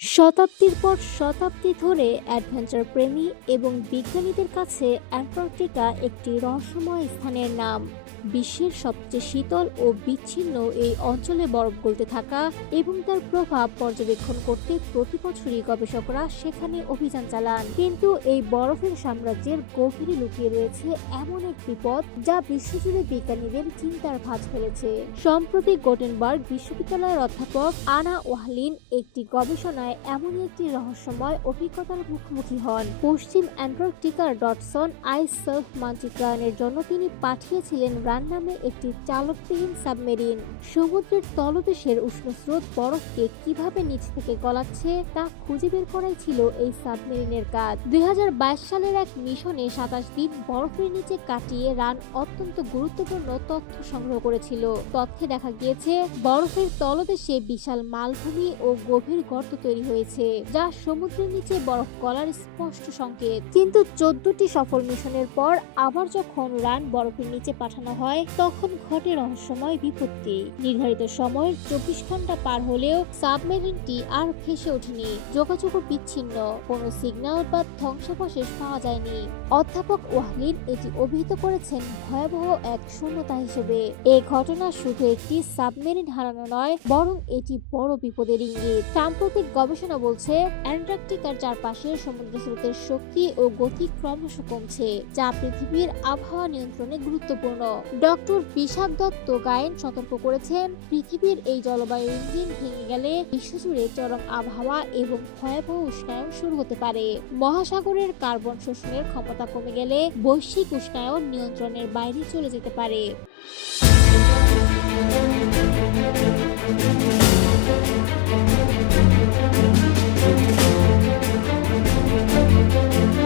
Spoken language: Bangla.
শতাব্দীর পর শতাব্দী ধরে অ্যাডভেঞ্চার প্রেমী এবং বিজ্ঞানীদের কাছে অ্যান্টার্কটিকা একটি রহস্যময় স্থানের নাম। বিশ্বের সবচেয়ে শীতল ও বিচ্ছিন্ন এই অঞ্চলে বরফ গলতে থাকা এবং তার প্রভাব পর্যবেক্ষণ করতে প্রতি বছরই গবেষকরা সেখানে অভিযান চালান। কিন্তু এই বরফের সাম্রাজ্যের গভীরে লুকিয়ে রয়েছে এমন এক বিপদ যা বিশ্বজুড়ে বিজ্ঞানীদের চিন্তার ভাঁজ ফেলেছে। সম্প্রতি গোটেনবার্গ বিশ্ববিদ্যালয়ের অধ্যাপক আনা ওয়াহলিন একটি গবেষণায় এমনই একটি রহস্যময় অভিজ্ঞতার মুখোমুখি হন। পশ্চিম অ্যান্টার্কটিকার ডটসন আইস সেলফ মানচিত্রায়নের জন্য তিনি পাঠিয়েছিলেন রান নামে একটি চালকবিহীন সাবমেরিন। সমুদ্রের তলদেশের উষ্ণস্রোত বরফকে কিভাবে নিচ থেকে গলাচ্ছে তা খুঁজে বের করাই ছিল এই সাবমেরিনের কাজ। 2022 সালের এক মিশনে 27 দিন বরফের নিচে কাটিয়ে রান অত্যন্ত গুরুত্বপূর্ণ তথ্য সংগ্রহ করেছিল। তথ্যে দেখা গিয়েছে বরফের তলদেশে বিশাল মালভূমি ও গভীর গর্ত তৈরি হয়েছে, যা সমুদ্রের নিচে বরফ গলার স্পষ্ট সংকেত। কিন্তু 14টি সফল মিশনের পর আবার যখন রান বরফের নিচে পাঠানো হয়, তখন ঘটে রহস্যময় বিপত্তি। নির্ধারিত সময়ের 24 ঘন্টা পার হলেও সাবমেরিনটি আর ভেসে ওঠেনি। যোগাযোগও বিচ্ছিন্ন, কোনো সিগন্যাল বা ধ্বংসাবশেষ পাওয়া যায়নি। অধ্যাপক ওয়াহলিন এটি অভিহিত করেছেন ভয়াবহ এক শূন্যতা হিসেবে। এই ঘটনা শুধু একটি সাবমেরিন হারানো নয়, বরং এটি বড় বিপদের ইঙ্গিত। সাম্প্রতিক গবেষণা বলছে অ্যান্টার্কটিকার চারপাশে সমুদ্র স্রোতের শক্তি ও গতি ক্রমশ কমছে, যা পৃথিবীর আবহাওয়া নিয়ন্ত্রণে গুরুত্বপূর্ণ। ডক্টর বিশাখ দত্ত গায়েন সতর্ক করেছেন, পৃথিবীর এই জলবায়ু ইঞ্জিন ভেঙে গেলে বিশ্বজুড়ে চরম আবহাওয়া এবং ভয়াবহ উষ্ণায়ন শুরু হতে পারে। মহাসাগরের কার্বন শোষণের ক্ষমতা কমে গেলে বৈশ্বিক উষ্ণায়ন নিয়ন্ত্রণের বাইরে চলে যেতে পারে।